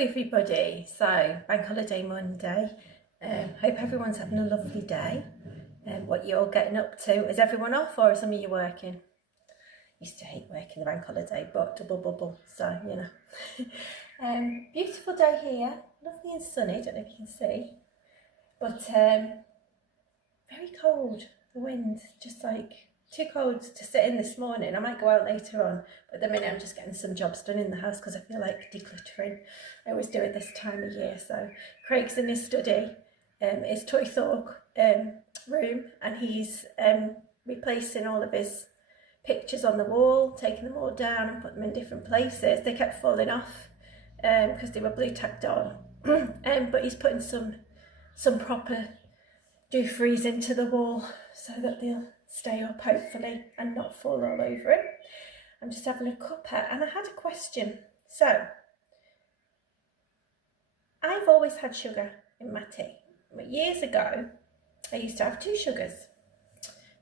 everybody. So, Bank Holiday Monday. Hope everyone's having a lovely day. What you're getting up to? Is everyone off or are some of you working? Used to hate working the bank holiday, but double bubble, so you know. Beautiful day here, lovely and sunny, don't know if you can see. But very cold, the wind, just like too cold to sit in this morning. I might go out later on, but at the minute I'm just getting some jobs done in the house because I feel like decluttering. I always do it this time of year. So Craig's in his study, his toy talk room, and he's replacing all of his pictures on the wall, taking them all down and put them in different places. They kept falling off because they were blue tacked on. But he's putting some proper do-frees into the wall so that they'll stay up hopefully and not fall all over him. I'm just having a cuppa and I had a question. So I've always had sugar in my tea, but years ago I used to have 2 sugars.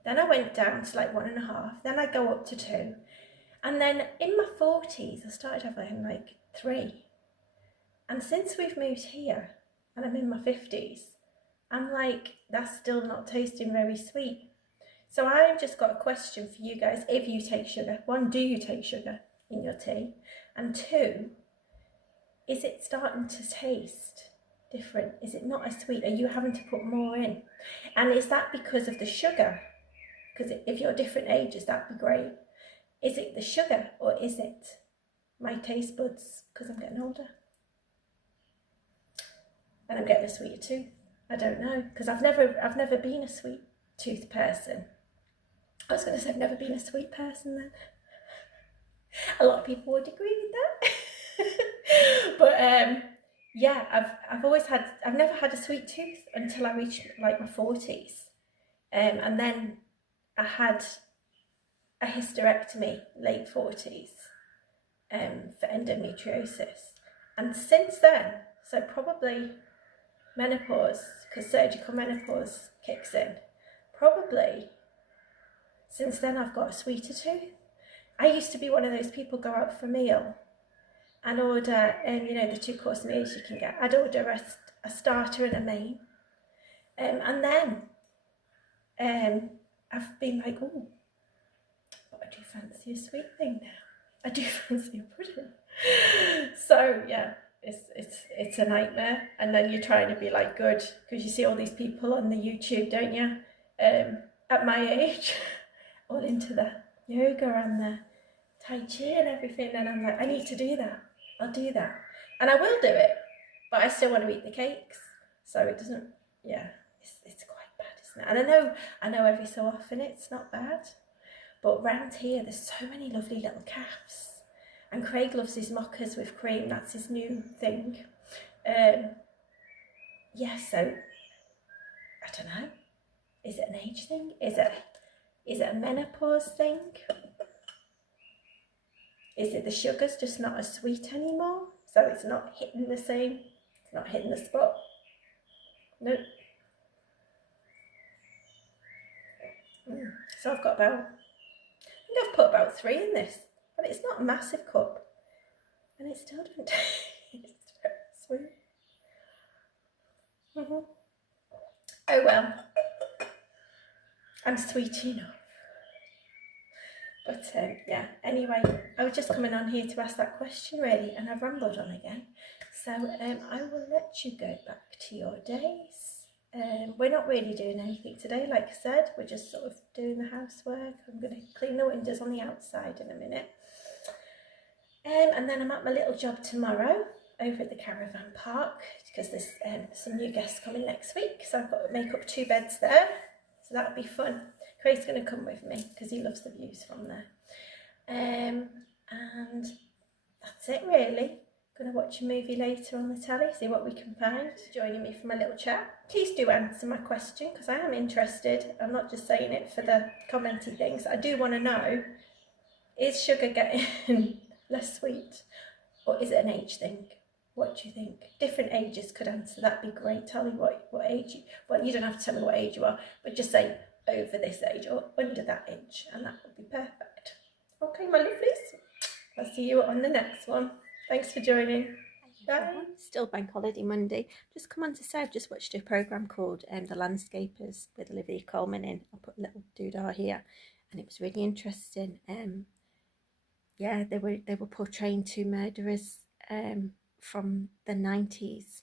Then I went down to like 1.5, then I go up to 2, and then in my 40s I started having like 3. And since we've moved here and I'm in my 50s, I'm like, that's still not tasting very sweet. So I've just got a question for you guys. If you take sugar, 1, do you take sugar in your tea? And 2, is it starting to taste different? Is it not as sweet? Are you having to put more in? And is that because of the sugar? Because if you're different ages, that'd be great. Is it the sugar or is it my taste buds because I'm getting older? And I'm getting a sweeter tooth. I don't know, because I've never been a sweet tooth person. I was going to say I've never been a sweet person then. A lot of people would agree with that. But yeah, I've never had a sweet tooth until I reached like my 40s. And then I had a hysterectomy late 40s for endometriosis. And since then, so probably menopause, because surgical menopause kicks in, probably since then I've got a sweeter tooth. I used to be one of those people go out for a meal and order, you know, the 2-course meals you can get. I'd order a starter and a main. And then I've been like, oh, but I do fancy a sweet thing now. I do fancy a pudding. So yeah, it's a nightmare. And then you're trying to be like good, because you see all these people on the YouTube, don't you? At my age, all into the yoga and the Tai Chi and everything. And I'm like, I need to do that. I'll do that. And I will do it, but I still want to eat the cakes. So it doesn't, yeah, it's quite bad, isn't it? And I know every so often it's not bad, but round here there's so many lovely little calves. And Craig loves his mochas with cream, that's his new thing. Yeah, so, I don't know. Is it an age thing? Is it a menopause thing? Is it the sugar's just not as sweet anymore? So it's not hitting the same, it's not hitting the spot? Nope. So I've got about, I think I've put about 3 in this. But it's not a massive cup, and it still doesn't taste very sweet. Oh well, I'm sweet enough. But yeah, anyway, I was just coming on here to ask that question really, and I've rambled on again. So I will let you go back to your days. We're not really doing anything today, like I said, we're just sort of doing the housework. I'm going to clean the windows on the outside in a minute. And then I'm at my little job tomorrow over at the caravan park because there's some new guests coming next week. So I've got to make up 2 beds there. So that'll be fun. Craig's going to come with me because he loves the views from there. And that's it really. Going to watch a movie later on the telly, see what we can find. Joining me for my little chat. Please do answer my question because I am interested. I'm not just saying it for the commenty things. I do want to know, is sugar getting less sweet, or is it an age thing? What do you think? Different ages could answer. That'd be great. Tell me what age you, well, you don't have to tell me what age you are, but just say over this age or under that age, and that would be perfect. Okay, my lovelies, I'll see you on the next one. Thanks for joining. Bye. Still Bank Holiday Monday. Just come on to say I've just watched a programme called The Landscapers with Olivia Colman in. I'll put a little doodah here, and it was really interesting. Yeah, they were portraying two murderers from the 90s.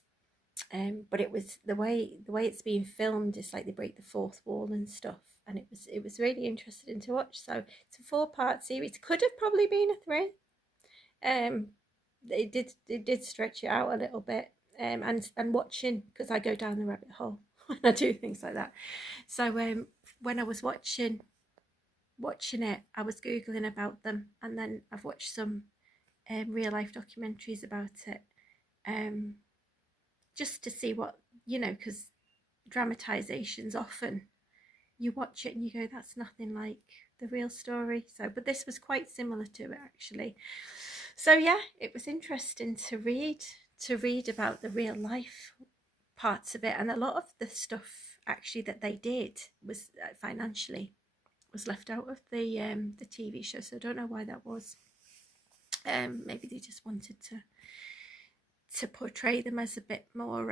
But it was the way it's being filmed. It's like they break the fourth wall and stuff, and it was really interesting to watch. So it's a 4-part series. Could have probably been a 3. It did stretch it out a little bit. And watching, because I go down the rabbit hole when I do things like that. So when I was watching it, I was googling about them, and then I've watched some real life documentaries about it. Just to see what, because dramatizations often, you watch it and you go, that's nothing like the real story. So, but this was quite similar to it actually. So yeah, it was interesting to read about the real life parts of it, and a lot of the stuff actually that they did was financially was left out of the TV show. So I don't know why that was. Maybe they just wanted to portray them as a bit more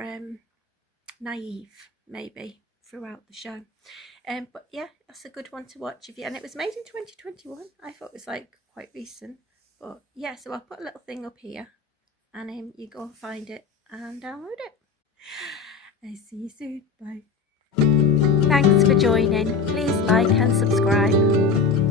naive, maybe, throughout the show. But yeah, that's a good one to watch if you. And it was made in 2021. I thought it was like quite recent. But yeah, so I'll put a little thing up here, and you go and find it and download it. I see you soon. Bye. Thanks for joining. Please like and subscribe.